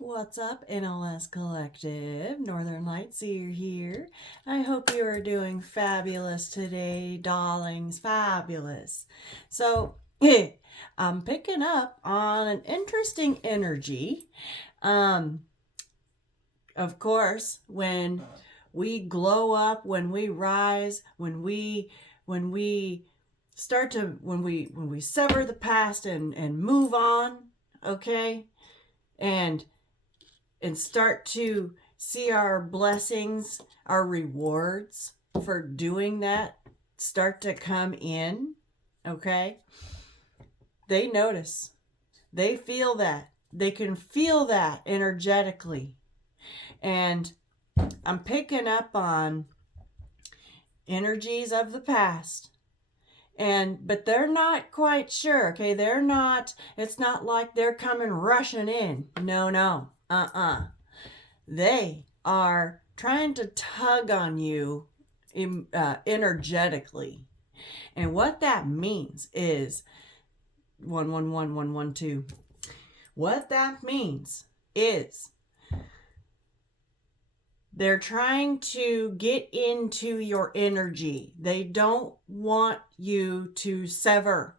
What's up, NLS Collective? Northern Lightseer here. I hope you are doing fabulous today, darlings. Fabulous. So, I'm picking up on an interesting energy. Of course, when we glow up, when we rise, when we start to when we sever the past and move on, okay? And start to see our blessings, our rewards for doing that start to come in, okay? They notice. They feel that. They can feel that energetically. And I'm picking up on energies of the past. But they're not quite sure, okay? It's not like they're coming rushing in. No. They are trying to tug on you energetically. And what that means is 111112. What that means is they're trying to get into your energy. They don't want you to sever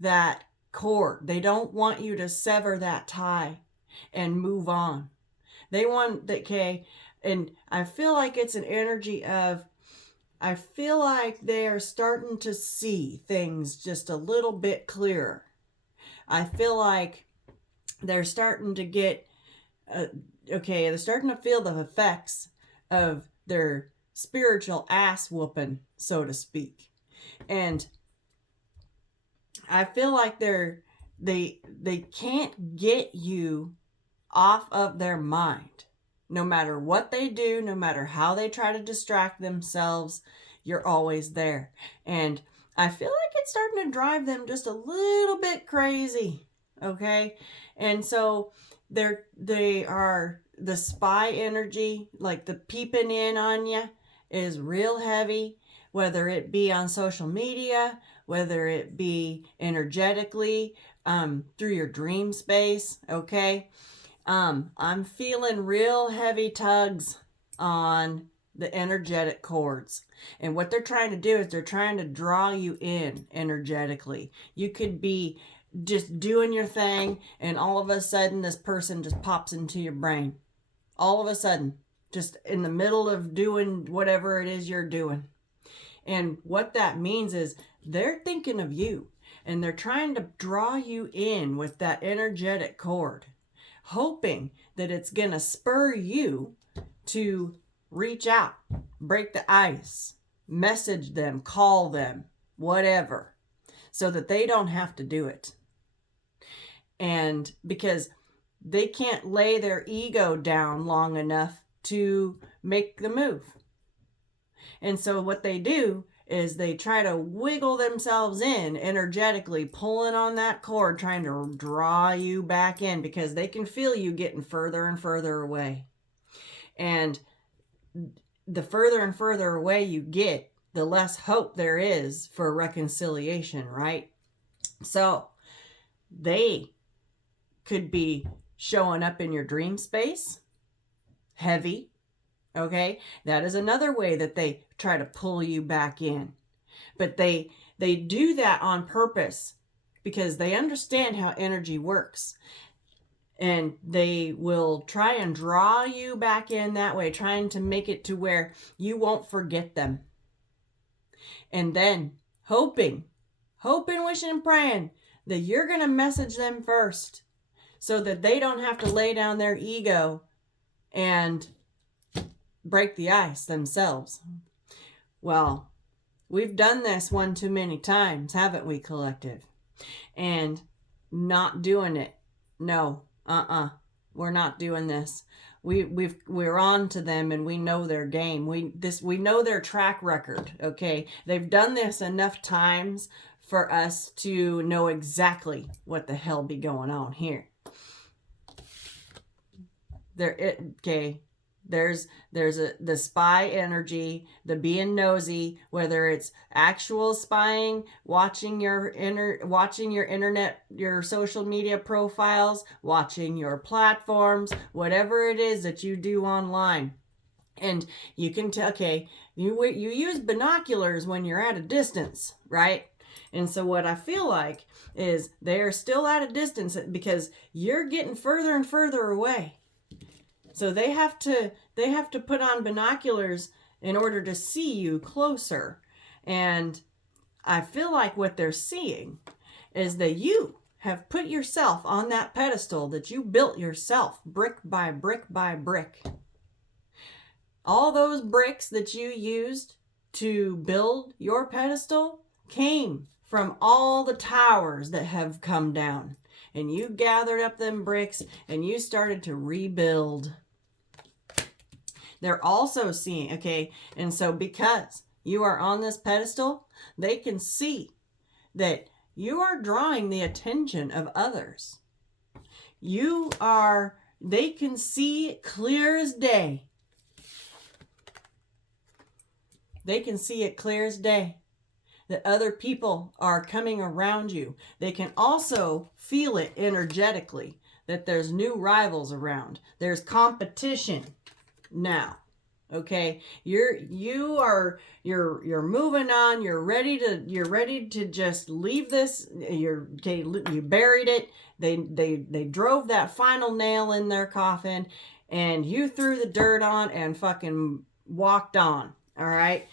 that cord. They don't want you to sever that tie and move on. They want that, okay? And I feel like it's an energy of, I feel like they are starting to see things just a little bit clearer. I feel like they're starting to get, they're starting to feel the effects of their spiritual ass whooping, so to speak. And I feel like they can't get you off of their mind. No matter what they do, no matter how they try to distract themselves, you're always there. And I feel like it's starting to drive them just a little bit crazy, okay? And so they are the spy energy, like the peeping in on you is real heavy, whether it be on social media, whether it be energetically, through your dream space, okay? I'm feeling real heavy tugs on the energetic cords. And what they're trying to do is they're trying to draw you in energetically. You could be just doing your thing and all of a sudden this person just pops into your brain. All of a sudden, just in the middle of doing whatever it is you're doing. And what that means is they're thinking of you and they're trying to draw you in with that energetic cord, hoping that it's going to spur you to reach out, break the ice, message them, call them, whatever, so that they don't have to do it. And because they can't lay their ego down long enough to make the move. And so what they do is they try to wiggle themselves in energetically, pulling on that cord, trying to draw you back in because they can feel you getting further and further away. And the further and further away you get, the less hope there is for reconciliation, right? So they could be showing up in your dream space, heavy, okay? That is another way that they try to pull you back in. But they do that on purpose because they understand how energy works. And they will try and draw you back in that way, trying to make it to where you won't forget them. And then hoping, wishing, and praying that you're going to message them first so that they don't have to lay down their ego and break the ice themselves. Well, we've done this one too many times, haven't we, collective? And not doing it. No, we're not doing this. We're on to them and we know their game. We know their track record, okay? They've done this enough times for us to know exactly what the hell be going on here. There's the spy energy, the being nosy, whether it's actual spying, watching your internet, your social media profiles, watching your platforms, whatever it is that you do online. And you can tell, okay, you use binoculars when you're at a distance, right? And so what I feel like is they're still at a distance because you're getting further and further away. So they have to put on binoculars in order to see you closer. And I feel like what they're seeing is that you have put yourself on that pedestal that you built yourself, brick by brick by brick. All those bricks that you used to build your pedestal came from all the towers that have come down. And you gathered up them bricks and you started to rebuild. They're also seeing, okay, and so because you are on this pedestal, they can see that you are drawing the attention of others. They can see it clear as day. They can see it clear as day that other people are coming around you. They can also feel it energetically that there's new rivals around. There's competition now. Okay, you're moving on. You're ready to just leave this. You buried it. They drove that final nail in their coffin, and you threw the dirt on and fucking walked on. All right.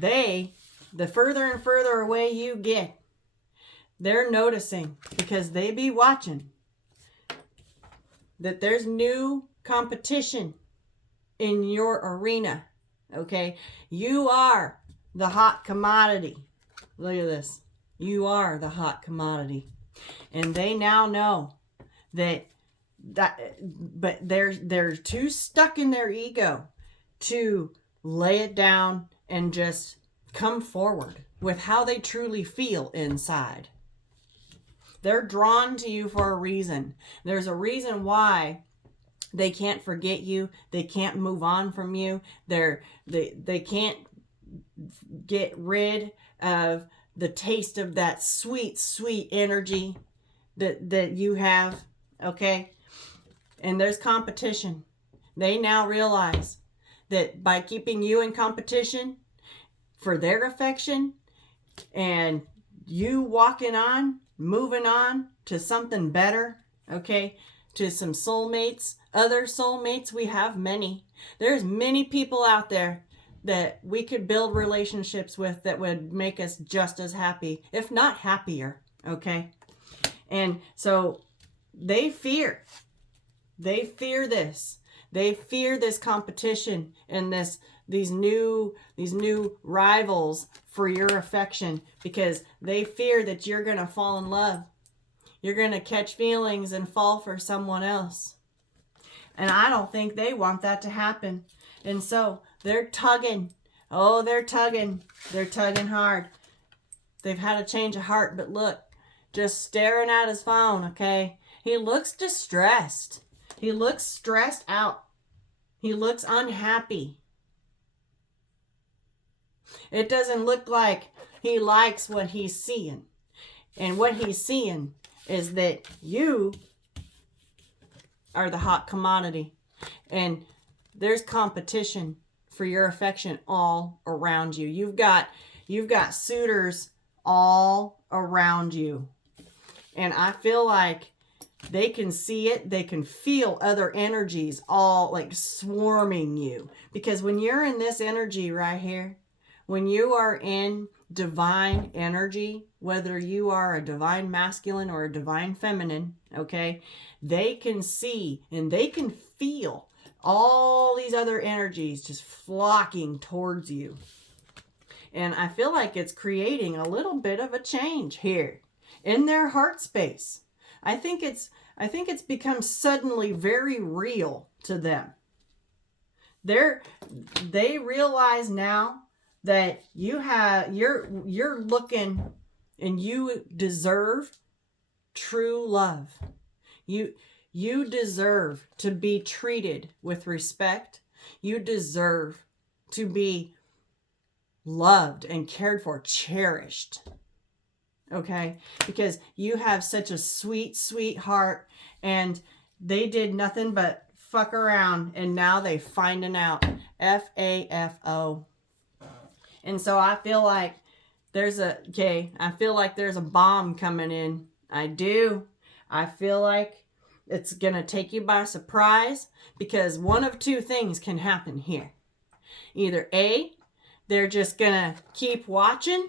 The further and further away you get, they're noticing because they be watching that there's new competition in your arena. Okay. You are the hot commodity. Look at this. You are the hot commodity. And they now know that but they're too stuck in their ego to lay it down and just come forward with how they truly feel inside. They're drawn to you for a reason. There's a reason why they can't forget you. They can't move on from you. They can't get rid of the taste of that sweet, sweet energy that you have. Okay? And there's competition. They now realize that by keeping you in competition for their affection and you walking on, moving on to something better, okay, to some soulmates, other soulmates, we have many. There's many people out there that we could build relationships with that would make us just as happy, if not happier, okay? And so they fear this. They fear this competition and these new rivals for your affection because they fear that you're going to fall in love. You're going to catch feelings and fall for someone else. And I don't think they want that to happen. And so they're tugging. Oh, they're tugging. They're tugging hard. They've had a change of heart, but look, just staring at his phone, okay? He looks distressed. He looks stressed out. He looks unhappy. It doesn't look like he likes what he's seeing. And what he's seeing is that you are the hot commodity. And there's competition for your affection all around you. You've got suitors all around you. And I feel like they can see it. They can feel other energies all like swarming you. Because when you're in this energy right here, when you are in divine energy, whether you are a divine masculine or a divine feminine, okay, they can see and they can feel all these other energies just flocking towards you. And I feel like it's creating a little bit of a change here in their heart space. I think it's become suddenly very real to them. They realize now that you're looking and you deserve true love. You deserve to be treated with respect. You deserve to be loved and cared for, cherished. Okay? Because you have such a sweet, sweet heart, and they did nothing but fuck around, and now they finding out. F-A-F-O. And so I feel like there's a bomb coming in. I do. I feel like it's going to take you by surprise, because one of two things can happen here. Either A, they're just going to keep watching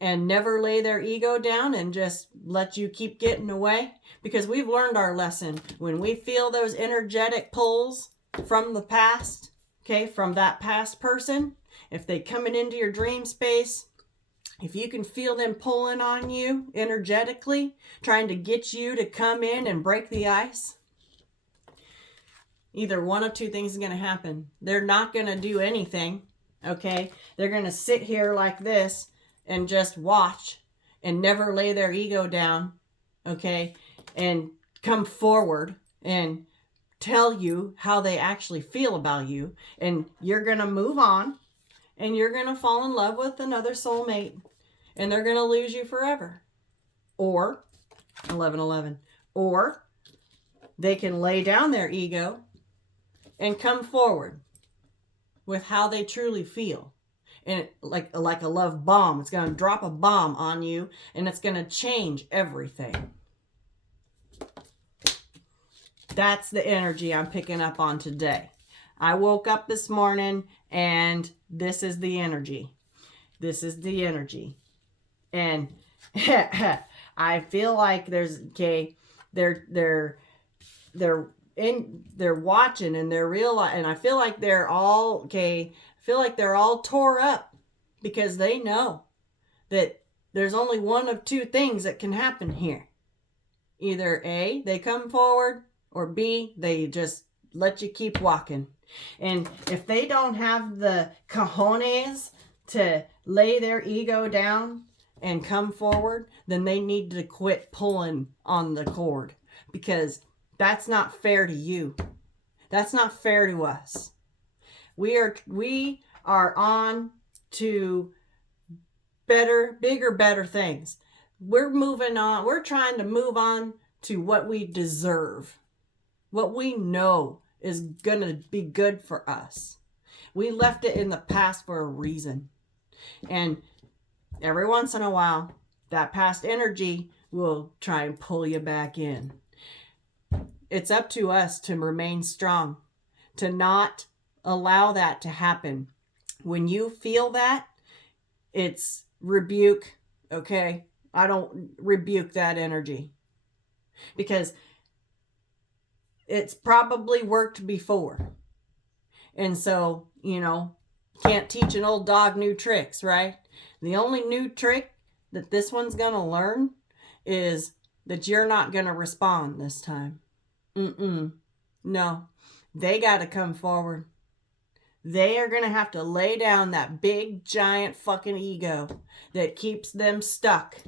and never lay their ego down and just let you keep getting away, because we've learned our lesson. When we feel those energetic pulls from the past, okay, from that past person, if they coming into your dream space, if you can feel them pulling on you energetically, trying to get you to come in and break the ice, either one of two things is going to happen. They're not going to do anything, okay? They're going to sit here like this and just watch and never lay their ego down, okay? And come forward and tell you how they actually feel about you. And you're going to move on, and you're going to fall in love with another soulmate, and they're going to lose you forever. Or, 1111, or they can lay down their ego and come forward with how they truly feel. And like a love bomb, it's going to drop a bomb on you, and it's going to change everything. That's the energy I'm picking up on today. I woke up this morning, and this is the energy. This is the energy. And I feel like they're watching, and they're realizing, and I feel like they're all tore up, because they know that there's only one of two things that can happen here. Either A, they come forward, or B, they just let you keep walking. And if they don't have the cojones to lay their ego down and come forward, then they need to quit pulling on the cord, because that's not fair to you. That's not fair to us. We are on to better, bigger, better things. We're moving on. We're trying to move on to what we deserve, what we know is going to be good for us. We left it in the past for a reason. And every once in a while, that past energy will try and pull you back in. It's up to us to remain strong, to not allow that to happen. When you feel that, it's rebuke, okay? I don't rebuke that energy, because it's probably worked before. And so, can't teach an old dog new tricks, right? The only new trick that this one's going to learn is that you're not going to respond this time. No, they got to come forward. They are going to have to lay down that big, giant fucking ego that keeps them stuck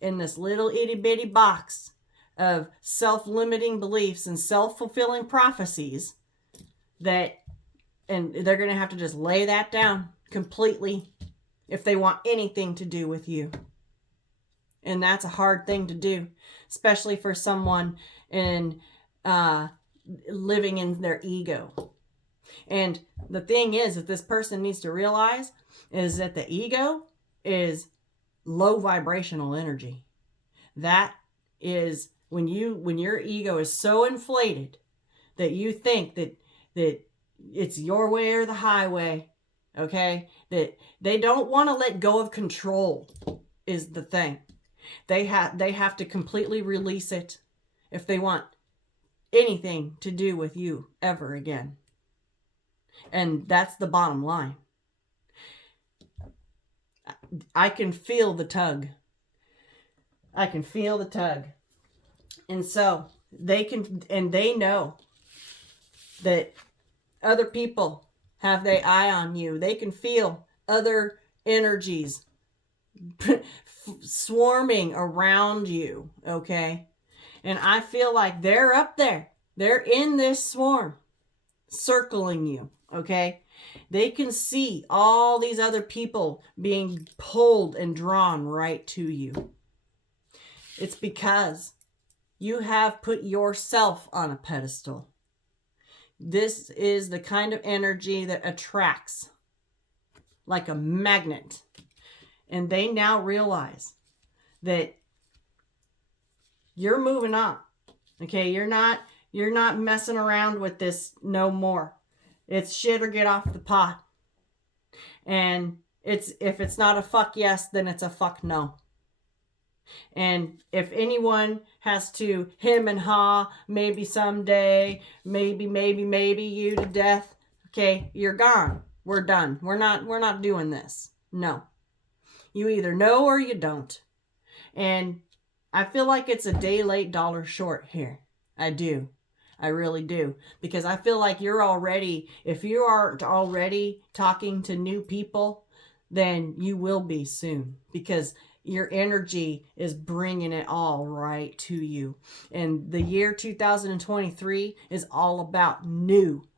in this little itty bitty box of self-limiting beliefs and self-fulfilling prophecies, and they're going to have to just lay that down completely if they want anything to do with you. And that's a hard thing to do, especially for someone living in their ego. And the thing is that this person needs to realize is that the ego is low vibrational energy. That is when your ego is so inflated that you think that it's your way or the highway, okay? That they don't want to let go of control is the thing. They have to completely release it if they want anything to do with you ever again. And that's the bottom line. I can feel the tug. I can feel the tug. And so they know that other people have their eye on you. They can feel other energies swarming around you, okay? And I feel like they're up there They're in this swarm circling you, okay? They can see all these other people being pulled and drawn right to you. It's because you have put yourself on a pedestal. This is the kind of energy that attracts like a magnet. And they now realize that you're moving on. Okay, you're not messing around with this no more. It's shit or get off the pot. And if it's not a fuck yes, then it's a fuck no. And if anyone has to hem and haw, maybe someday, maybe you to death, okay, you're gone. We're done. We're not doing this. No. You either know or you don't. And I feel like it's a day late, dollar short here. I do. I really do. Because I feel like if you aren't already talking to new people, then you will be soon. Because your energy is bringing it all right to you. And the year 2023 is all about new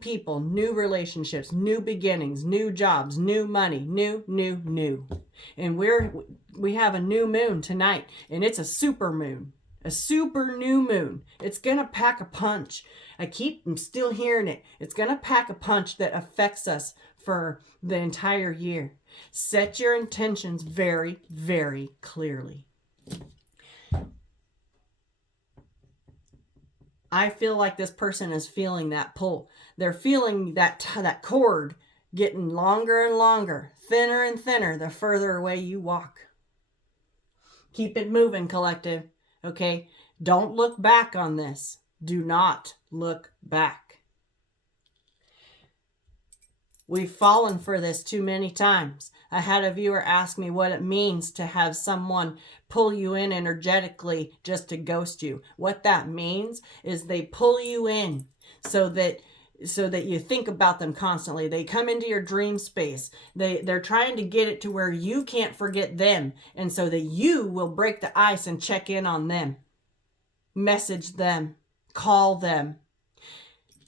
people, new relationships, new beginnings, new jobs, new money, new. And we have a new moon tonight, and it's a super moon, a super new moon. It's going to pack a punch. I'm still hearing it. It's going to pack a punch that affects us for the entire year. Set your intentions very, very clearly. I feel like this person is feeling that pull. They're feeling that cord getting longer and longer, thinner and thinner the further away you walk. Keep it moving, collective. Okay? Don't look back on this. Do not look back. We've fallen for this too many times. I had a viewer ask me what it means to have someone pull you in energetically just to ghost you. What that means is they pull you in so that you think about them constantly. They come into your dream space. They're trying to get it to where you can't forget them, and so that you will break the ice and check in on them. Message them. Call them.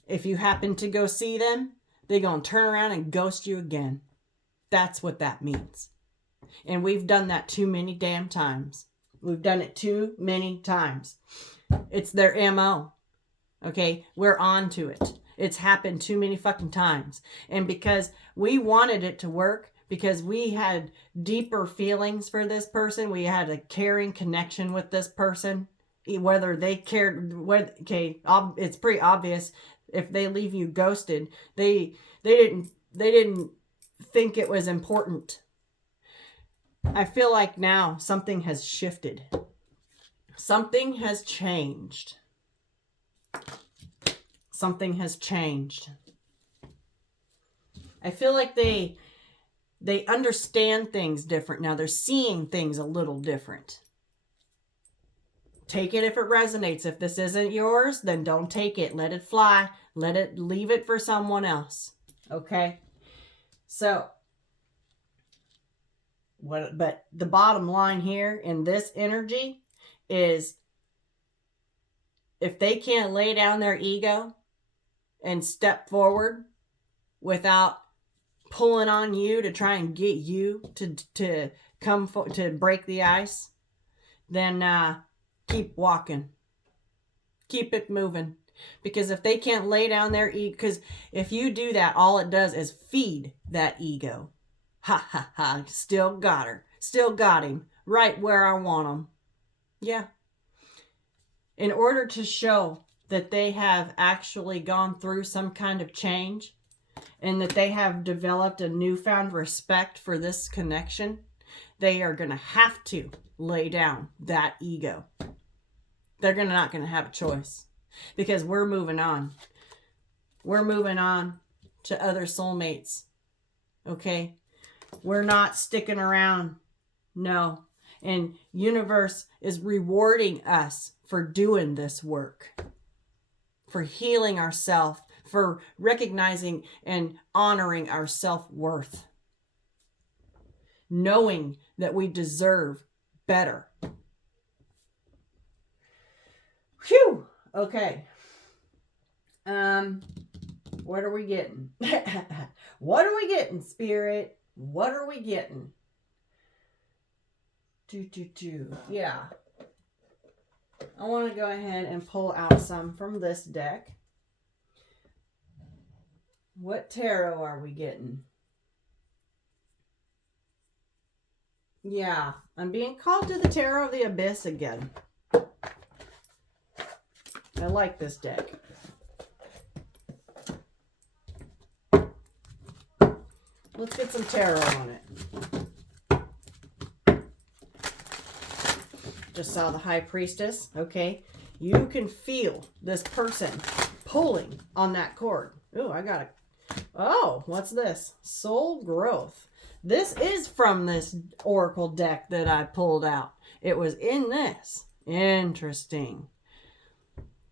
If you happen to go see them, they're going to turn around and ghost you again. That's what that means. And we've done that too many damn times. We've done it too many times. It's their MO. Okay? We're on to it. It's happened too many fucking times. And because we wanted it to work, because we had deeper feelings for this person, we had a caring connection with this person, whether they cared, it's pretty obvious. If they leave you ghosted, they didn't think it was important. I feel like now something has shifted. Something has changed. Something has changed. I feel like they understand things different now. They're seeing things a little different. Take it if it resonates. If this isn't yours, then don't take it. Let it fly. Leave it for someone else. Okay? So, but the bottom line here in this energy is if they can't lay down their ego and step forward without pulling on you to try and get you to break the ice, then keep walking. Keep it moving. Because if they can't lay down their ego, because if you do that, all it does is feed that ego. Ha ha ha, still got her. Still got him. Right where I want him. Yeah. In order to show that they have actually gone through some kind of change and that they have developed a newfound respect for this connection, they are going to have to lay down that ego. They're not going to have a choice because we're moving on. We're moving on to other soulmates. Okay? We're not sticking around. No. And universe is rewarding us for doing this work, for healing ourselves, for recognizing and honoring our self-worth, knowing that we deserve better. Phew. Okay. What are we getting? What are we getting, Spirit? What are we getting? Yeah. I want to go ahead and pull out some from this deck. What tarot are we getting? Yeah, I'm being called to the Tarot of the Abyss again. I like this deck. Let's get some tarot on it. Just saw the High Priestess. Okay. You can feel this person pulling on that cord. Ooh, I got it. Oh, what's this? Soul growth. This is from this oracle deck that I pulled out. It was in this. Interesting.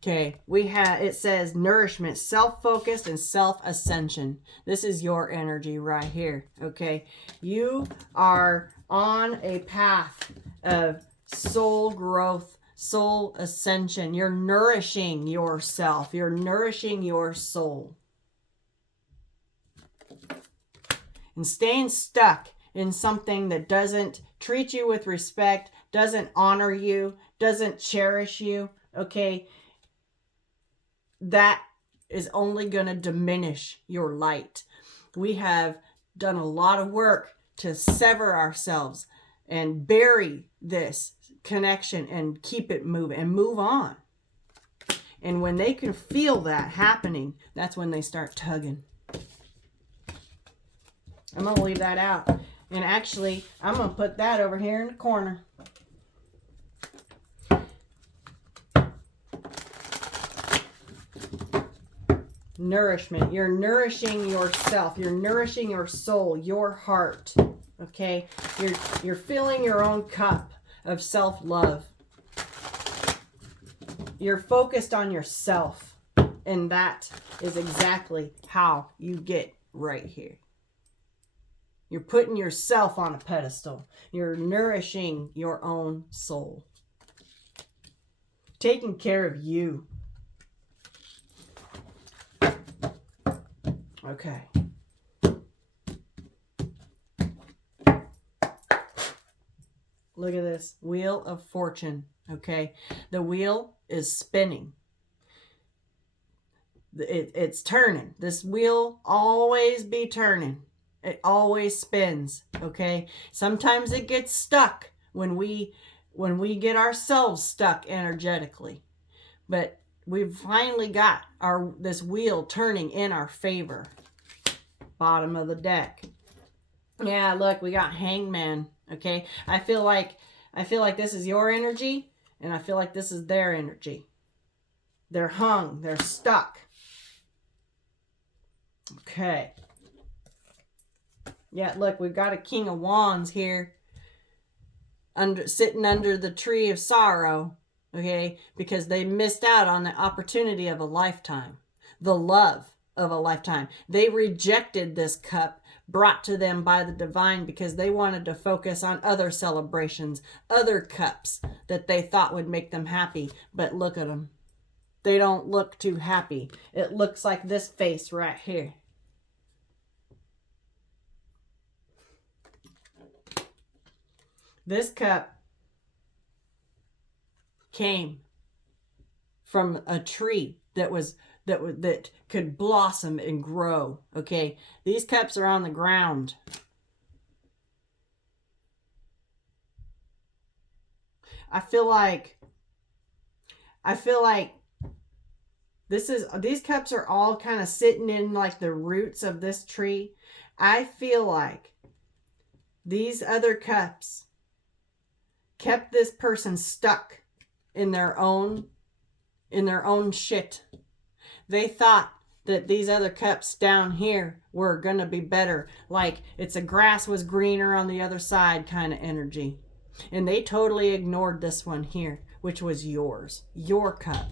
Okay, it says nourishment, self-focused, and self-ascension. This is your energy right here, okay? You are on a path of soul growth, soul ascension. You're nourishing yourself. You're nourishing your soul. And staying stuck in something that doesn't treat you with respect, doesn't honor you, doesn't cherish you, okay? That is only going to diminish your light. We have done a lot of work to sever ourselves and bury this connection and keep it moving and move on. And when they can feel that happening, that's when they start tugging. I'm going to leave that out. And actually, I'm going to put that over here in the corner. Nourishment. You're nourishing yourself. You're nourishing your soul, your heart. Okay? You're filling your own cup of self-love. You're focused on yourself. And that is exactly how you get right here. You're putting yourself on a pedestal. You're nourishing your own soul. Taking care of you. Okay. Look at this. Wheel of Fortune. Okay. The wheel is spinning. It's turning. This wheel always be turning. It always spins. Okay. Sometimes it gets stuck when we get ourselves stuck energetically. But we've finally got this wheel turning in our favor. Bottom of the deck. Yeah, look, we got Hangman. Okay, I feel like this is your energy, and I feel like this is their energy. They're hung. They're stuck. Okay. Yeah, look, we've got a King of Wands here, sitting under the tree of sorrow. Okay, because they missed out on the opportunity of a lifetime, the love of a lifetime. They rejected this cup brought to them by the divine because they wanted to focus on other celebrations, other cups that they thought would make them happy. But look at them. They don't look too happy. It looks like this face right here. This cup came from a tree that could blossom and grow. Okay, these cups are on the ground. I feel like these cups are all kind of sitting in like the roots of this tree. I feel like these other cups kept this person stuck in their own shit. They thought that these other cups down here were going to be better. Like it's a grass was greener on the other side kind of energy. And they totally ignored this one here, which was yours. Your cup.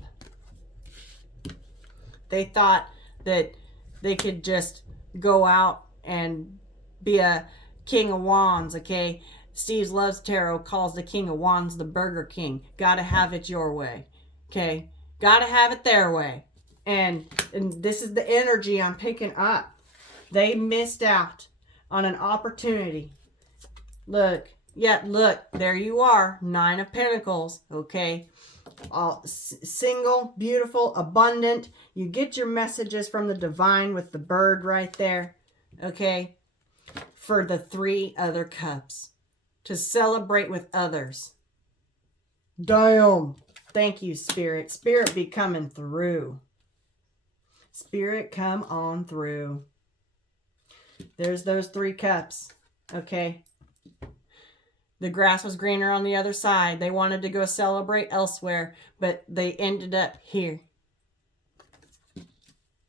They thought that they could just go out and be a King of Wands, okay? Steve's Loves Tarot calls the King of Wands the Burger King. Gotta have it your way, okay? Gotta have it their way. And this is the energy I'm picking up. They missed out on an opportunity. Look, yeah, look, there you are, 9 of Pentacles, okay? All single, beautiful, abundant. You get your messages from the divine with the bird right there, okay? For the 3 other cups. To celebrate with others. Damn. Thank you, Spirit. Spirit be coming through. Spirit, come on through. There's those 3 cups, okay? The grass was greener on the other side. They wanted to go celebrate elsewhere, but they ended up here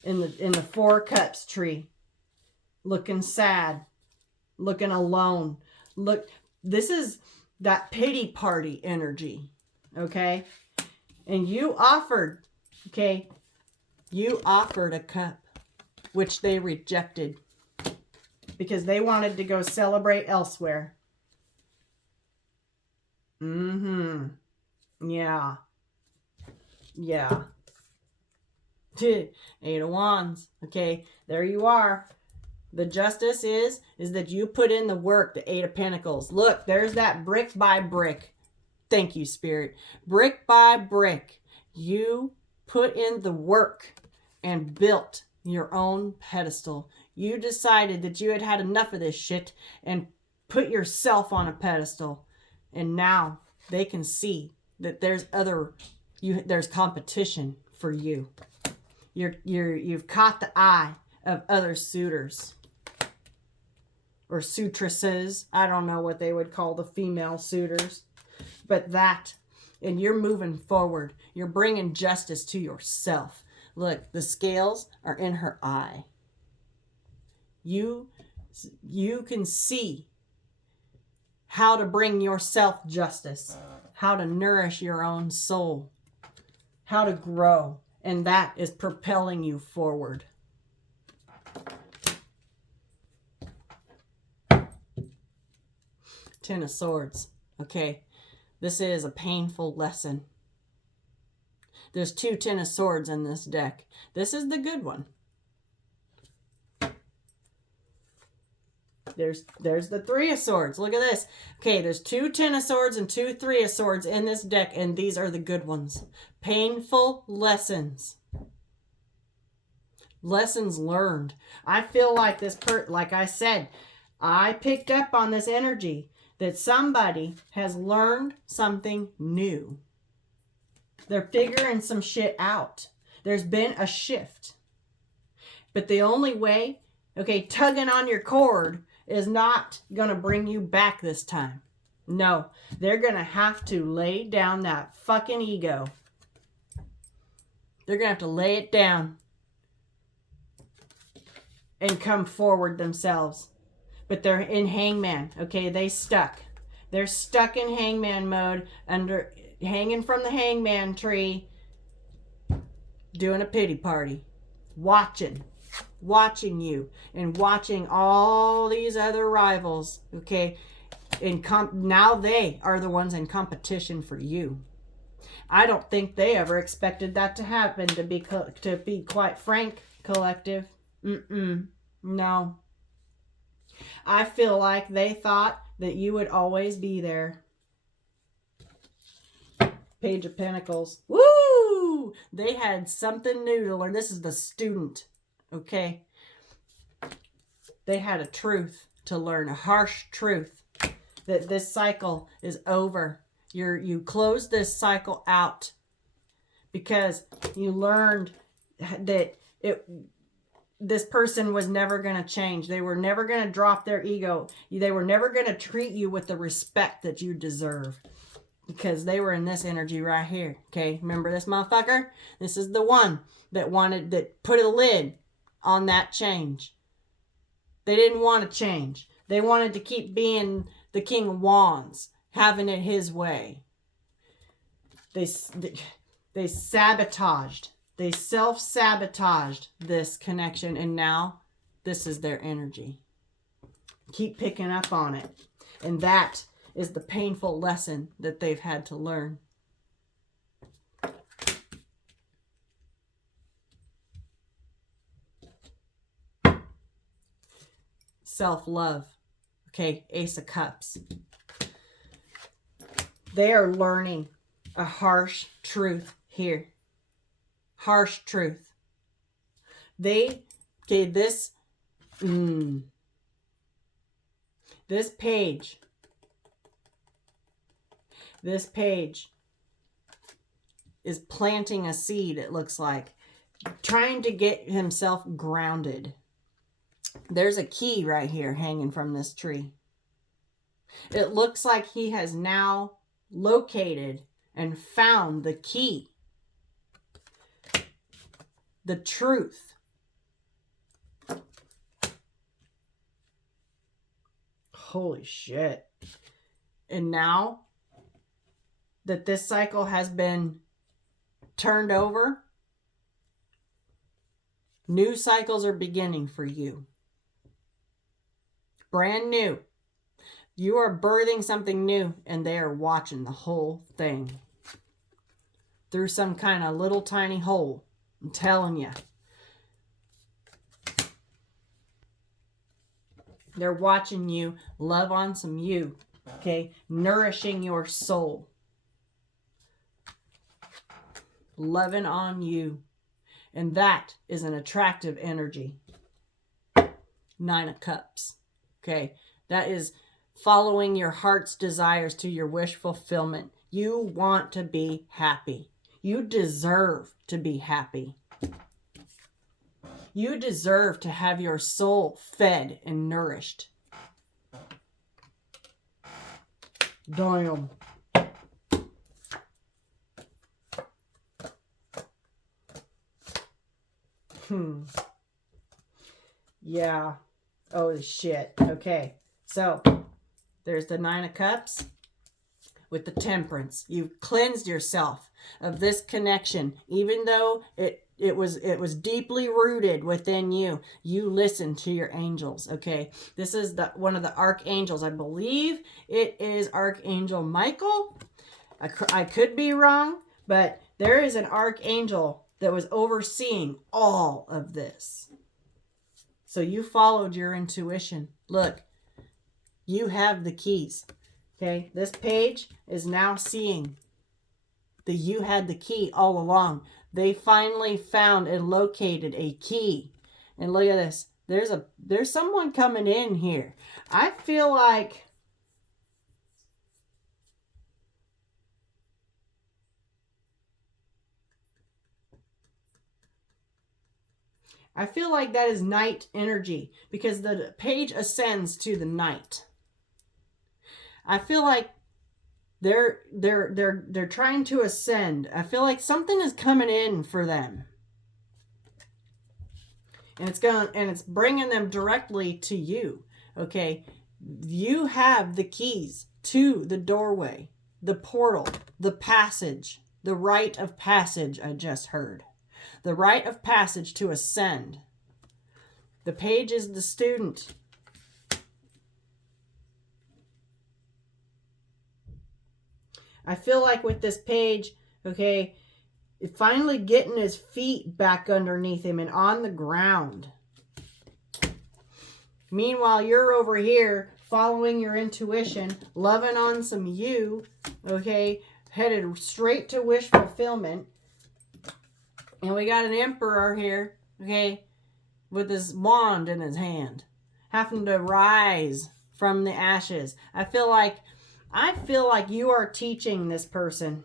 in the 4 cups tree, looking sad, looking alone. Look, this is that pity party energy, okay? And you offered, okay, you offered a cup, which they rejected because they wanted to go celebrate elsewhere. Yeah. Yeah. 8 of Wands. Okay, there you are. The justice is that you put in the work, the 8 of Pentacles. Look, there's that brick by brick. Thank you, Spirit. Brick by brick. You put in the work and built your own pedestal. You decided that you had had enough of this shit and put yourself on a pedestal. And now they can see that there's there's competition for you. You've caught the eye of other suitors or suitresses. I don't know what they would call the female suitors, but that, and you're moving forward. You're bringing justice to yourself. Look, the scales are in her eye. You can see how to bring yourself justice, how to nourish your own soul, how to grow, and that is propelling you forward. Ten of Swords. Okay, this is a painful lesson. There's 2 Ten of Swords in this deck. This is the good one. There's the 3 of Swords. Look at this. Okay, there's 2 Ten of Swords and 2 3 of Swords in this deck, and these are the good ones. Painful lessons. Lessons learned. I feel like like I said, I picked up on this energy that somebody has learned something new. They're figuring some shit out. There's been a shift. But the only way, okay, tugging on your cord is not going to bring you back this time. No, they're going to have to lay down that fucking ego. They're going to have to lay it down and come forward themselves. But they're in hangman, okay? They stuck. They're stuck in hangman mode, hanging from the hangman tree, doing a pity party, watching you and watching all these other rivals, okay? Now they are the ones in competition for you. I don't think they ever expected that to happen, to be quite frank, collective. No. I feel like they thought that you would always be there. Page of Pentacles. Woo! They had something new to learn. This is the student, okay? They had a truth to learn, a harsh truth, that this cycle is over. You close this cycle out because you learned that this person was never going to change. They were never going to drop their ego. They were never going to treat you with the respect that you deserve because they were in this energy right here. Okay, remember this motherfucker? This is the one that put a lid on that change. They didn't want to change. They wanted to keep being the King of Wands, having it his way. They sabotaged. They self-sabotaged this connection, and now this is their energy. Keep picking up on it. And that is the painful lesson that they've had to learn. self-love. Okay, Ace of Cups. They are learning a harsh truth here. Harsh truth. Okay, this page is planting a seed, it looks like, trying to get himself grounded. There's a key right here hanging from this tree. It looks like he has now located and found the key, the truth. Holy shit. And now that this cycle has been turned over, new cycles are beginning for you. Brand new. You are birthing something new, and they are watching the whole thing through some kind of little tiny hole. I'm telling you. They're watching you love on some you, okay? Nourishing your soul. Loving on you. And that is an attractive energy. 9 of Cups. Okay? That is following your heart's desires to your wish fulfillment. You want to be happy. You deserve to be happy. You deserve to have your soul fed and nourished. Damn. Yeah. Oh, shit. Okay. So, there's the 9 of Cups with the Temperance. You've cleansed yourself of this connection. Even though it was deeply rooted within you, you listen to your angels, okay? This is one of the archangels. I believe it is Archangel Michael. I could be wrong, but there is an archangel that was overseeing all of this. So you followed your intuition. Look, you have the keys. Okay, this page is now seeing that you had the key all along. They finally found and located a key. And look at this. There's someone coming in here. I feel like that is night energy, because the page ascends to the night. I feel like they're trying to ascend. I feel like something is coming in for them. And it's bringing them directly to you. Okay? You have the keys to the doorway, the portal, the passage, the rite of passage I just heard. The rite of passage to ascend. The page is the student. I feel like with this page, okay, finally getting his feet back underneath him and on the ground. Meanwhile, you're over here following your intuition, loving on some you, okay, headed straight to wish fulfillment. And we got an emperor here, okay, with his wand in his hand, having to rise from the ashes. I feel like you are teaching this person.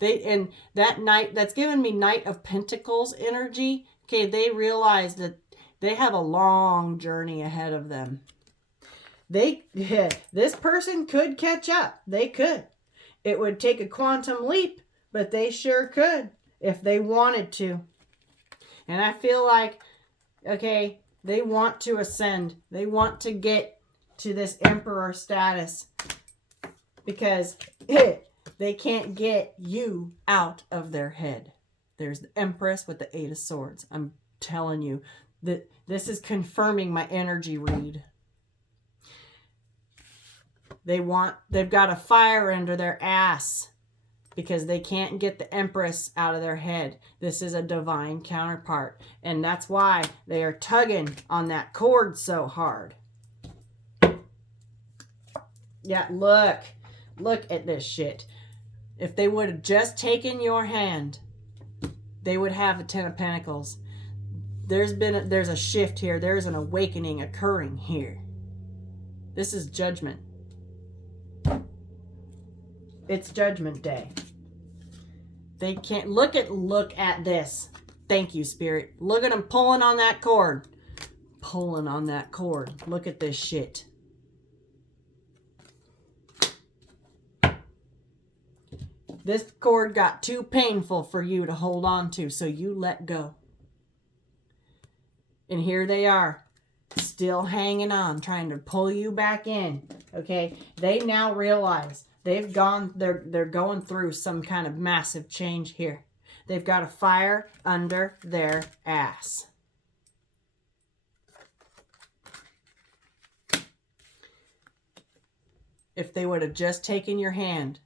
And that night, that's given me Knight of Pentacles energy. Okay, they realize that they have a long journey ahead of them. This person could catch up. They could. It would take a quantum leap, but they sure could if they wanted to. And I feel like, okay, they want to ascend. They want to get to this emperor status, because they can't get you out of their head. There's the Empress with the 8 of Swords. I'm telling you that this is confirming my energy read. They've got a fire under their ass. because they can't get the Empress out of their head. This is a divine counterpart. And that's why they are tugging on that cord so hard. Yeah, look. Look at this shit. If they would have just taken your hand, they would have the Ten of Pentacles. There's a shift here. There's an awakening occurring here. This is judgment. It's judgment day. They can't look at this. Thank you, Spirit. Look at them pulling on that cord. Pulling on that cord. Look at this shit. This cord got too painful for you to hold on to, so you let go. And here they are, still hanging on, trying to pull you back in. Okay? They now realize they're going through some kind of massive change here. They've got a fire under their ass. If they would have just taken your hand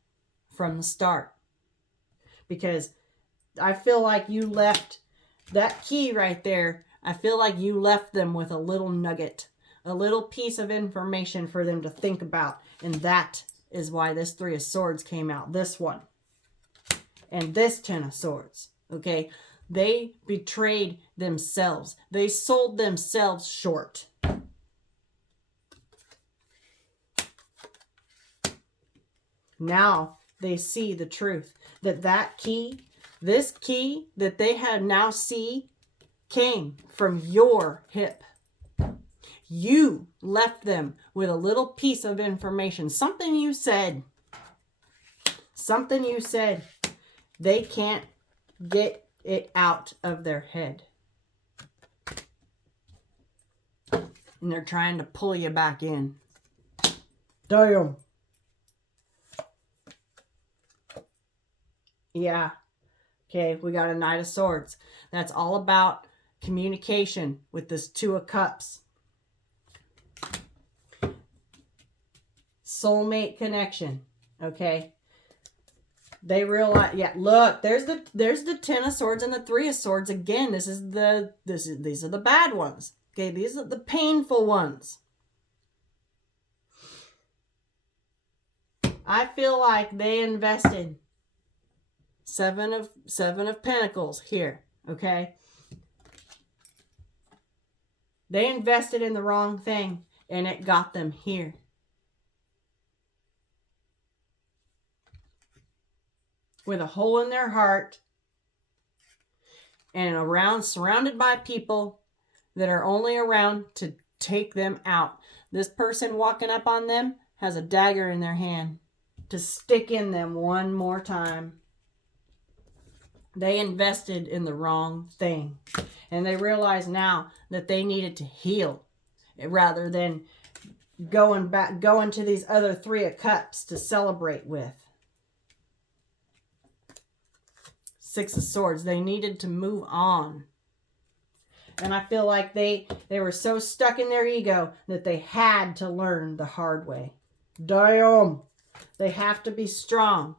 from the start. Because I feel like you left that key right there. I feel like you left them with a little nugget, a little piece of information for them to think about. And that is why this Three of Swords came out. This one. And this Ten of Swords. Okay? They betrayed themselves. They sold themselves short. Now they see the truth. That key, this key that they had now see, came from your hip. You left them with a little piece of information. Something you said. Something you said. They can't get it out of their head. And they're trying to pull you back in. Damn. Yeah. Okay, we got a Knight of Swords. That's all about communication with this Two of Cups. Soulmate connection. Okay. They realize, yeah, look, there's the Ten of Swords and the Three of Swords again. These are the bad ones. Okay, these are the painful ones. I feel like they invested Seven of Pentacles here, okay? They invested in the wrong thing and it got them here. With a hole in their heart and surrounded by people that are only around to take them out. This person walking up on them has a dagger in their hand to stick in them one more time. They invested in the wrong thing. And they realize now that they needed to heal rather than going to these other Three of Cups to celebrate with. Six of Swords. They needed to move on. And I feel like they were so stuck in their ego that they had to learn the hard way. Damn. They have to be strong.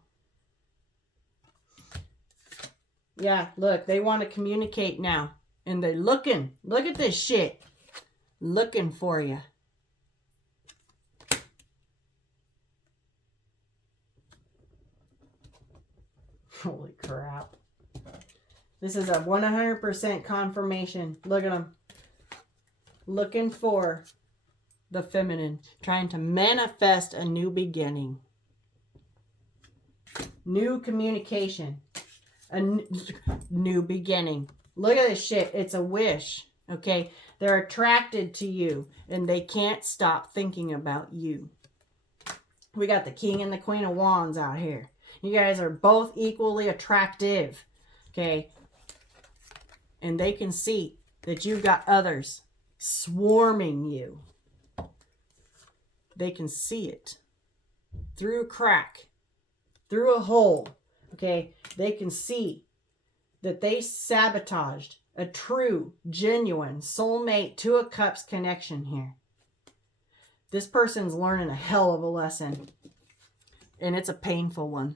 Yeah, look, they want to communicate now. And they're looking. Look at this shit. Looking for you. Holy crap. This is a 100% confirmation. Look at them. Looking for the feminine. Trying to manifest a new beginning. New communication. A new beginning. Look at this shit. It's a wish. Okay? They're attracted to you. And they can't stop thinking about you. We got the King and the Queen of Wands out here. You guys are both equally attractive. Okay? And they can see that you've got others swarming you. They can see it. Through a crack. Through a hole. Okay? They can see that they sabotaged a true, genuine, soulmate, Two of Cups connection here. This person's learning a hell of a lesson. And it's a painful one.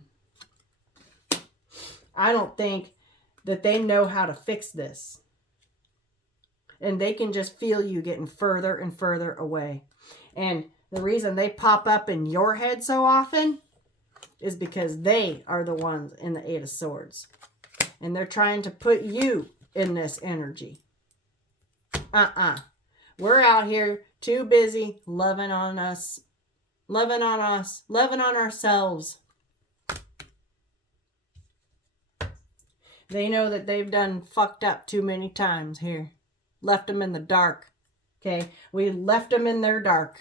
I don't think that they know how to fix this. And they can just feel you getting further and further away. And the reason they pop up in your head so often is because they are the ones in the Eight of Swords. And they're trying to put you in this energy. We're out here too busy loving on us, loving on ourselves. They know that they've done fucked up too many times here. Left them in the dark. Okay? We left them in their dark.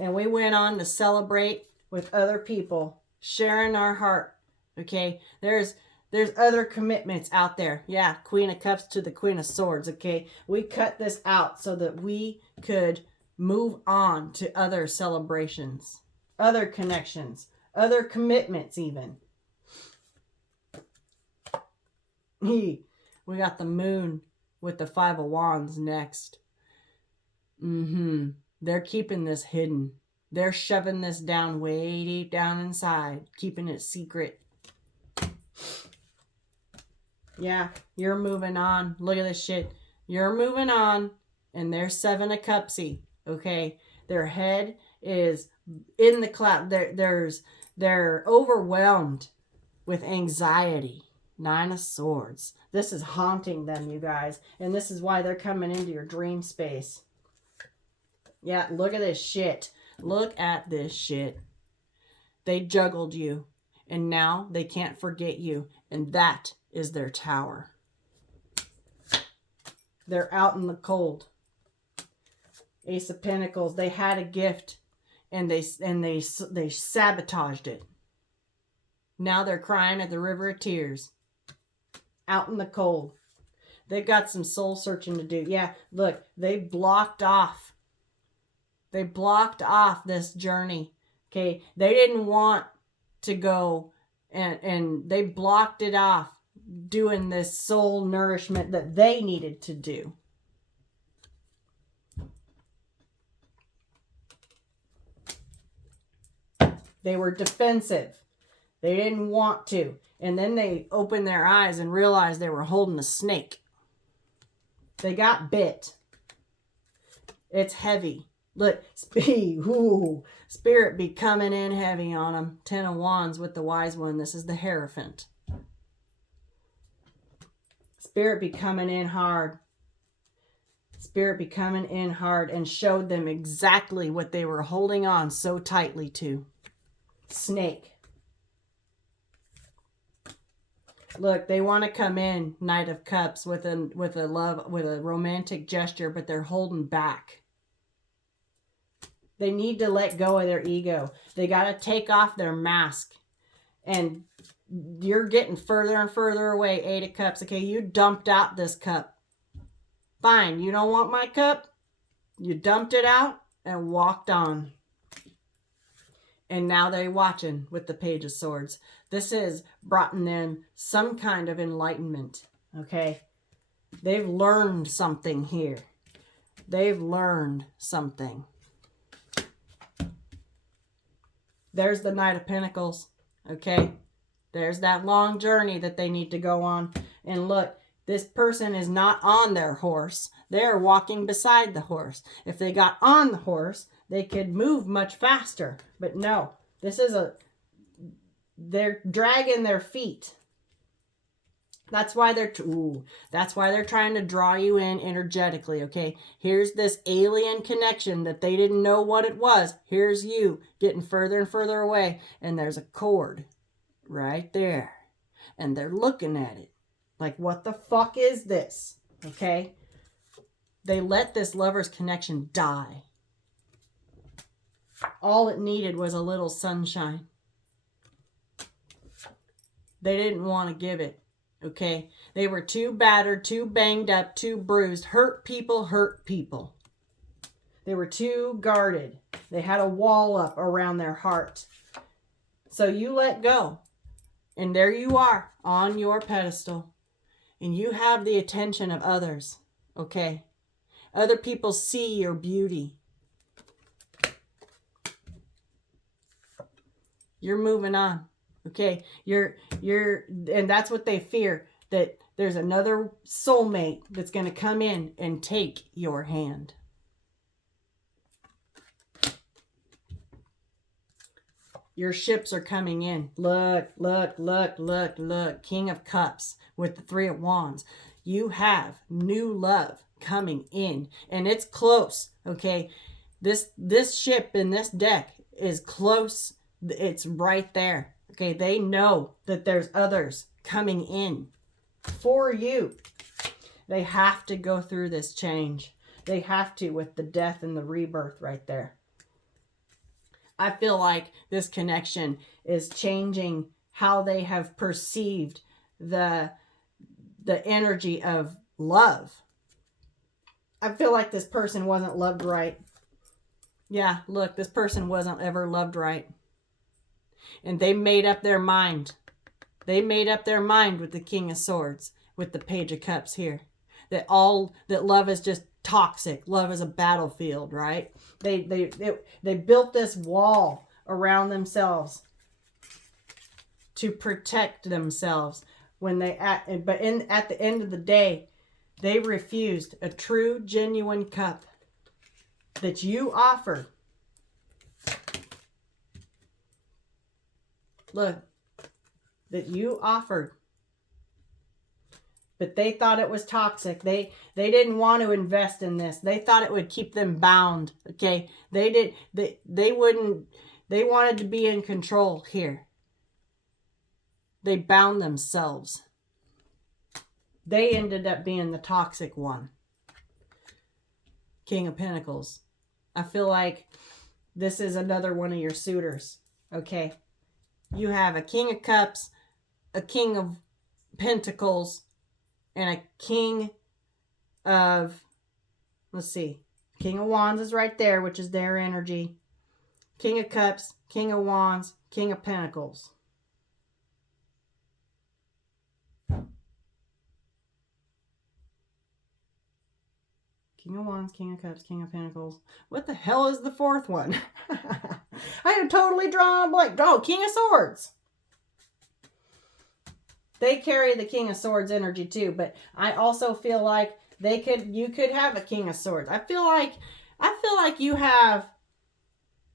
And we went on to celebrate with other people, sharing our heart. Okay? There's other commitments out there. Yeah, Queen of Cups to the Queen of Swords. Okay? We cut this out so that we could move on to other celebrations, other connections, other commitments even. We got the Moon with the Five of Wands next. They're keeping this hidden. They're shoving this down way deep down inside, keeping it secret. Yeah, you're moving on. Look at this shit. You're moving on, and they're Seven of Cupsy. Okay, their head is in the cloud. They're overwhelmed with anxiety. Nine of Swords. This is haunting them, you guys. And this is why they're coming into your dream space. Yeah, look at this shit. Look at this shit. They juggled you. And now they can't forget you. And that is their tower. They're out in the cold. Ace of Pentacles. They had a gift. And they sabotaged it. Now they're crying at the river of tears. Out in the cold. They've got some soul searching to do. Yeah, look, they blocked off. They blocked off this journey. Okay, they didn't want to go, and they blocked it off doing this soul nourishment that they needed to do. They were defensive. They didn't want to. And then they opened their eyes and realized they were holding a snake. They got bit. It's heavy. Look, Spirit be coming in heavy on them. 10 of Wands with the Wise One. This is the Hierophant. Spirit be coming in hard. Spirit be coming in hard and showed them exactly what they were holding on so tightly to. Snake. Look, they want to come in, Knight of Cups, with a romantic gesture, but they're holding back. They need to let go of their ego. They got to take off their mask. And you're getting further and further away, Eight of Cups. Okay, you dumped out this cup. Fine, you don't want my cup? You dumped it out and walked on. And now they're watching with the Page of Swords. This has brought in some kind of enlightenment, okay? They've learned something here. They've learned something. There's the Knight of Pentacles, okay? There's that long journey that they need to go on. And look, this person is not on their horse. They're walking beside the horse. If they got on the horse, they could move much faster. But no, they're dragging their feet. That's why they're trying to draw you in energetically, okay? Here's this alien connection that they didn't know what it was. Here's you getting further and further away, and there's a cord right there. And they're looking at it like, what the fuck is this? Okay? They let this lover's connection die. All it needed was a little sunshine. They didn't want to give it. Okay? They were too battered, too banged up, too bruised. Hurt people hurt people. They were too guarded. They had a wall up around their heart. So you let go. And there you are on your pedestal. And you have the attention of others. Okay? Other people see your beauty. You're moving on. Okay, and that's what they fear, that there's another soulmate that's going to come in and take your hand. Your ships are coming in. Look, look, look, look, look. King of Cups with the Three of Wands. You have new love coming in, and it's close. Okay, this ship in this deck is close. It's right there. Okay, they know that there's others coming in for you. They have to go through this change. They have to, with the death and the rebirth right there. I feel like this connection is changing how they have perceived the energy of love. I feel like this person wasn't loved right. Yeah, look, this person wasn't ever loved right. And they made up their mind. They made up their mind with the King of Swords, with the Page of Cups here. That love is just toxic. Love is a battlefield, right? They built this wall around themselves to protect themselves at the end of the day, they refused a true, genuine cup that you offered. Look, that you offered. But they thought it was toxic. They didn't want to invest in this. They thought it would keep them bound. Okay? They wanted to be in control here. They bound themselves. They ended up being the toxic one. King of Pentacles. I feel like this is another one of your suitors. Okay? You have a King of Cups, a King of Pentacles, and a King of, let's see, King of Wands is right there, which is their energy. King of Cups, King of Wands, King of Pentacles. King of Wands, King of Cups, King of Pentacles. What the hell is the fourth one? I had totally drawn a blank. Oh, King of Swords. They carry the King of Swords energy too, but I also feel like you could have a King of Swords. I feel like you have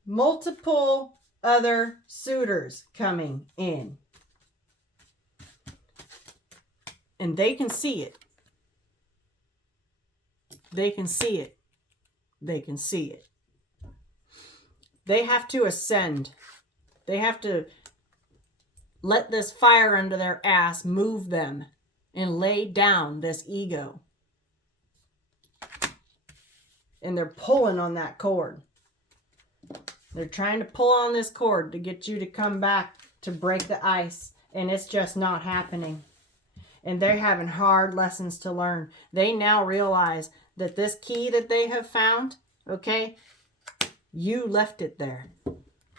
multiple other suitors coming in. And they can see it. They can see it. They can see it. They have to ascend. They have to let this fire under their ass move them and lay down this ego. And they're pulling on that cord. They're trying to pull on this cord to get you to come back to break the ice. And it's just not happening. And they're having hard lessons to learn. They now realize that this key that they have found, okay, you left it there.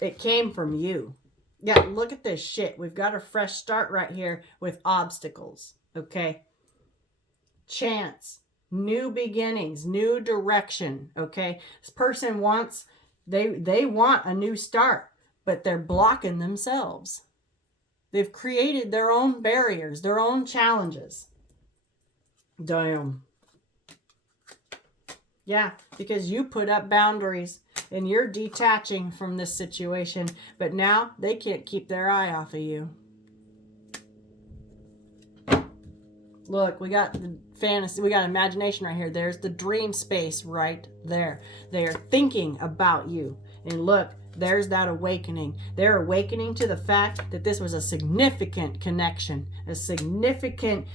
It came from you. Yeah, look at this shit. We've got a fresh start right here with obstacles, okay? Chance, new beginnings, new direction, okay? This person wants, they want a new start, but they're blocking themselves. They've created their own barriers, their own challenges. Damn. Yeah, because you put up boundaries and you're detaching from this situation, but now they can't keep their eye off of you. Look, we got the fantasy, we got imagination right here. There's the dream space right there. They are thinking about you. And look, there's that awakening. They're awakening to the fact that this was a significant connection, a significant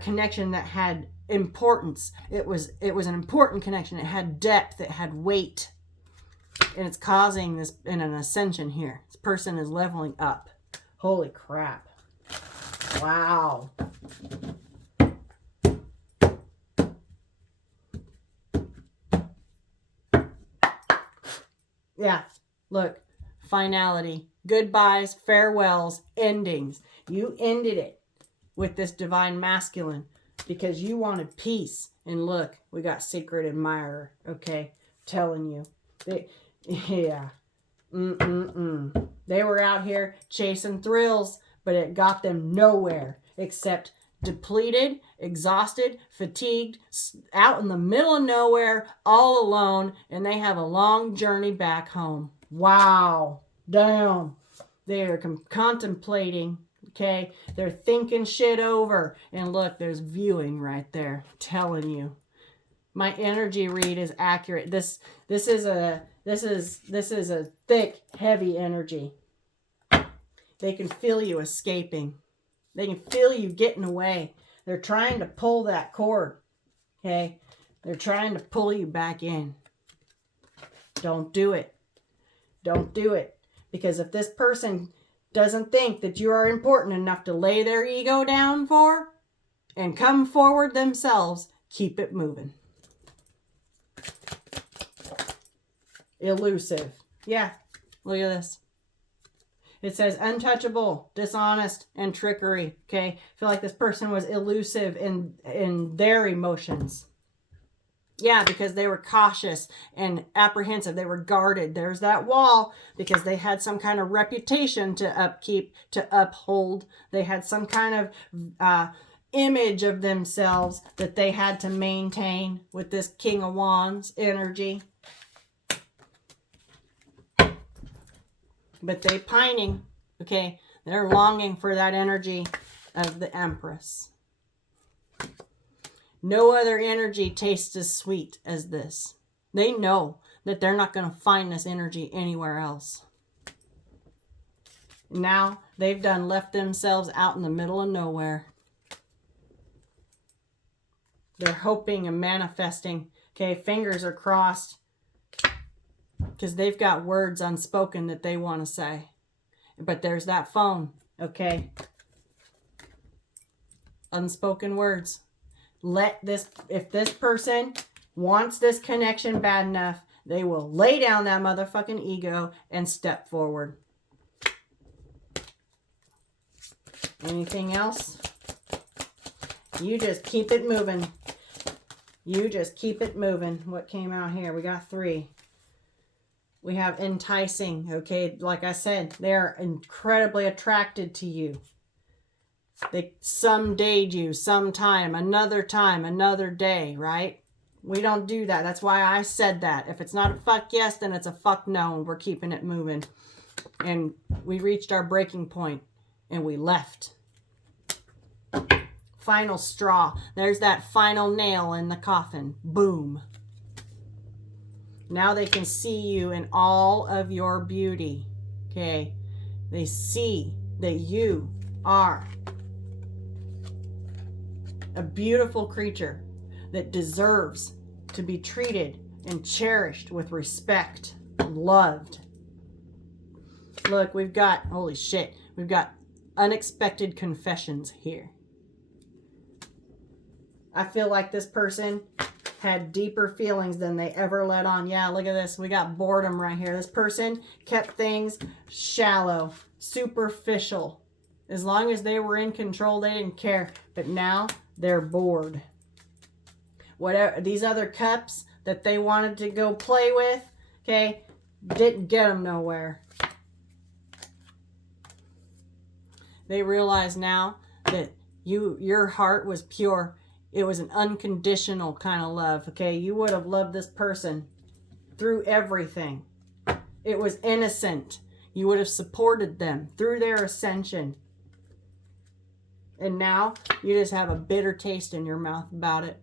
connection that had importance. It was an important connection. It had depth. It had weight. And it's causing this in an ascension here. This person is leveling up. Holy crap. Wow. Yeah. Look, finality, goodbyes, farewells, endings. You ended it with this divine masculine because you wanted peace. And look, we got secret admirer, okay? Telling you. Yeah. They were out here chasing thrills, but it got them nowhere except depleted, exhausted, fatigued, out in the middle of nowhere, all alone, and they have a long journey back home. Wow. Damn. They are contemplating, okay? They're thinking shit over. And look, there's viewing right there. I'm telling you. My energy read is accurate. This is a thick, heavy energy. They can feel you escaping. They can feel you getting away. They're trying to pull that cord. Okay? They're trying to pull you back in. Don't do it. Don't do it. Because if this person doesn't think that you are important enough to lay their ego down for and come forward themselves, keep it moving. Elusive. Yeah, look at this. It says untouchable, dishonest, and trickery. Okay, I feel like this person was elusive in their emotions. Yeah, because they were cautious and apprehensive. They were guarded. There's that wall because they had some kind of reputation to upkeep, to uphold. They had some kind of image of themselves that they had to maintain with this King of Wands energy. But they pining, okay? They're longing for that energy of the Empress. No other energy tastes as sweet as this. They know that they're not going to find this energy anywhere else. Now they've left themselves out in the middle of nowhere. They're hoping and manifesting. Okay, fingers are crossed. Because they've got words unspoken that they want to say. But there's that phone, okay? Unspoken words. If this person wants this connection bad enough, they will lay down that motherfucking ego and step forward. Anything else? You just keep it moving. You just keep it moving. What came out here? We got 3. We have enticing, okay? Like I said, they're incredibly attracted to you. They someday you, sometime, another time, another day, right? We don't do that. That's why I said that. If it's not a fuck yes, then it's a fuck no, and we're keeping it moving. And we reached our breaking point, and we left. Final straw. There's that final nail in the coffin. Boom. Now they can see you in all of your beauty. Okay? They see that you are a beautiful creature that deserves to be treated and cherished with respect and loved. Look, we've got, holy shit, we've got unexpected confessions here. I feel like this person had deeper feelings than they ever let on. Yeah, look at this. We got boredom right here. This person kept things shallow, superficial. As long as they were in control, they didn't care. But now they're bored. Whatever these other cups that they wanted to go play with, okay, didn't get them nowhere. They realize now that your heart was pure. It was an unconditional kind of love, okay? You would have loved this person through everything. It was innocent. You would have supported them through their ascension. And now you just have a bitter taste in your mouth about it.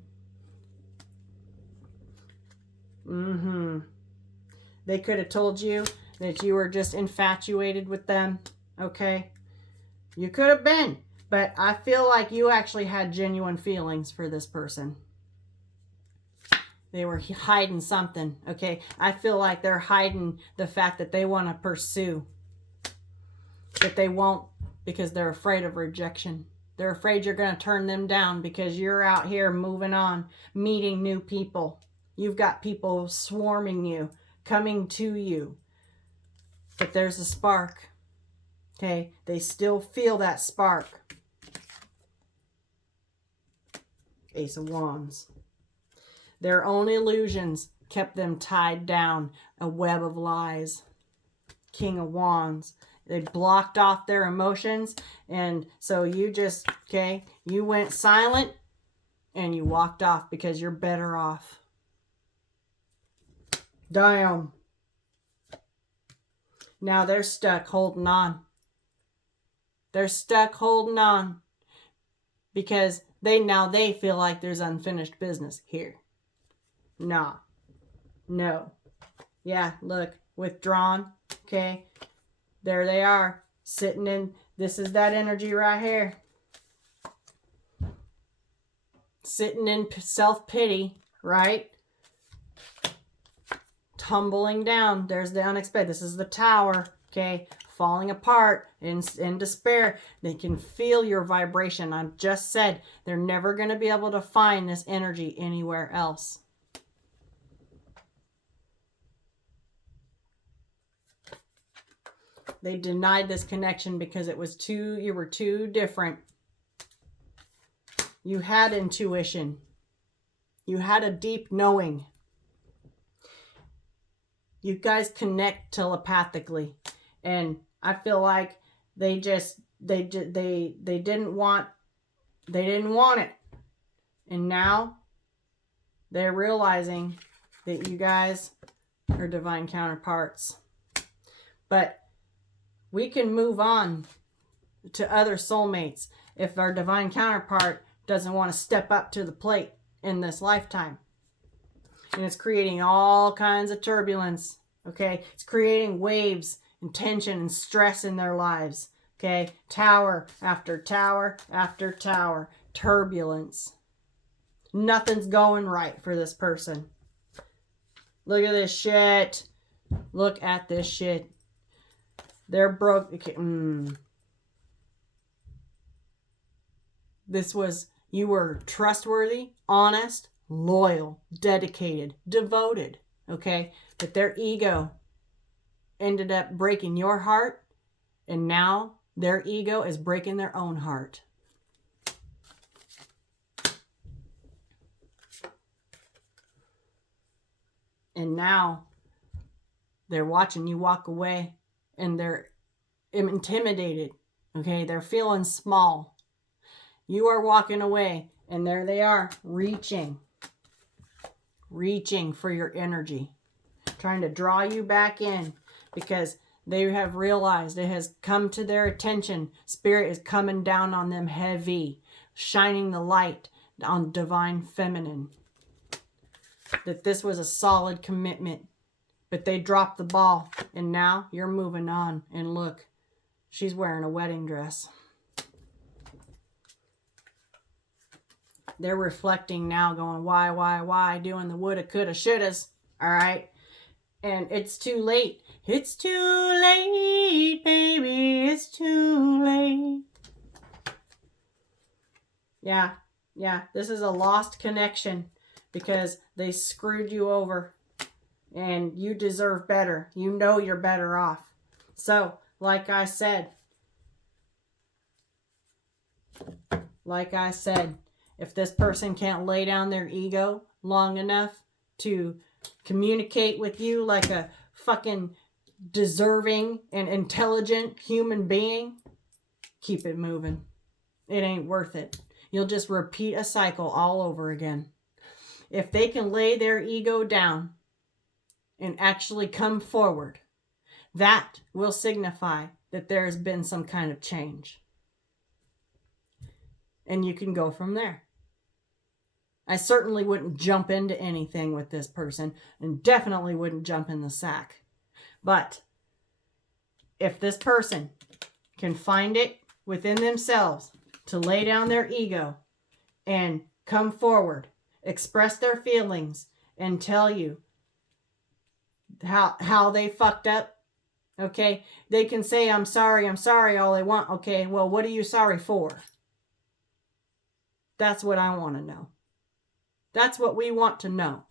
They could have told you that you were just infatuated with them, okay? You could have been. But I feel like you actually had genuine feelings for this person. They were hiding something, okay? I feel like they're hiding the fact that they want to pursue. But they won't because they're afraid of rejection. They're afraid you're going to turn them down because you're out here moving on, meeting new people. You've got people swarming you, coming to you. But there's a spark, okay? They still feel that spark. Ace of Wands. Their own illusions kept them tied down, a web of lies. King of Wands. They blocked off their emotions. And so you just, okay, you went silent and you walked off because you're better off. Damn. Now they're stuck holding on. They're stuck holding on because they feel like there's unfinished business here. Nah. No. Yeah, look, withdrawn. Okay. There they are, sitting in, this is that energy right here. Sitting in self-pity, right? Tumbling down. There's the unexpected. This is the Tower, okay? Falling apart in despair. They can feel your vibration. I've just said they're never going to be able to find this energy anywhere else. They denied this connection because it was you were too different. You had intuition. You had a deep knowing. You guys connect telepathically. And I feel like they didn't want it. And now they're realizing that you guys are divine counterparts. But we can move on to other soulmates if our divine counterpart doesn't want to step up to the plate in this lifetime. And it's creating all kinds of turbulence, okay? It's creating waves and tension and stress in their lives, okay? Tower after tower after tower. Turbulence. Nothing's going right for this person. Look at this shit. Look at this shit. They're broke. Okay. You were trustworthy, honest, loyal, dedicated, devoted. Okay. But their ego ended up breaking your heart. And now their ego is breaking their own heart. And now they're watching you walk away. And they're intimidated, okay? They're feeling small. You are walking away, and there they are, reaching for your energy, trying to draw you back in because they have realized it has come to their attention. Spirit is coming down on them heavy, shining the light on divine feminine. That this was a solid commitment. But they dropped the ball, and now you're moving on. And look, she's wearing a wedding dress. They're reflecting now, going, why, doing the woulda, coulda, shouldas, all right? And it's too late. It's too late, baby, it's too late. Yeah, this is a lost connection because they screwed you over. And you deserve better. You know you're better off. So, like I said, if this person can't lay down their ego long enough to communicate with you like a fucking deserving and intelligent human being, keep it moving. It ain't worth it. You'll just repeat a cycle all over again. If they can lay their ego down and actually come forward, that will signify that there has been some kind of change. And you can go from there. I certainly wouldn't jump into anything with this person and definitely wouldn't jump in the sack. But if this person can find it within themselves to lay down their ego and come forward, express their feelings, and tell you how they fucked up, okay? They can say, I'm sorry all they want. Okay, well, what are you sorry for? That's what I want to know. That's what we want to know.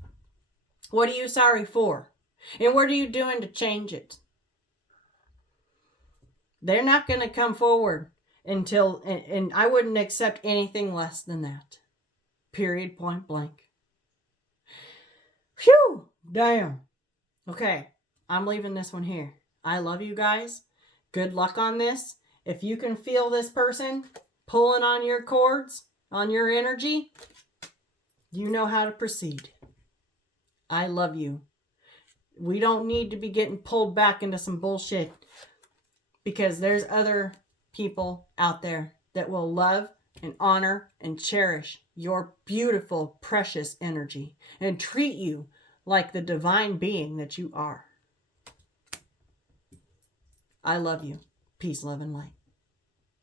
What are you sorry for? And what are you doing to change it? They're not going to come forward until, and I wouldn't accept anything less than that. Period, point blank. Phew, damn. Okay, I'm leaving this one here. I love you guys. Good luck on this. If you can feel this person pulling on your cords, on your energy, you know how to proceed. I love you. We don't need to be getting pulled back into some bullshit, because there's other people out there that will love and honor and cherish your beautiful, precious energy and treat you like the divine being that you are. I love you. Peace, love, and light.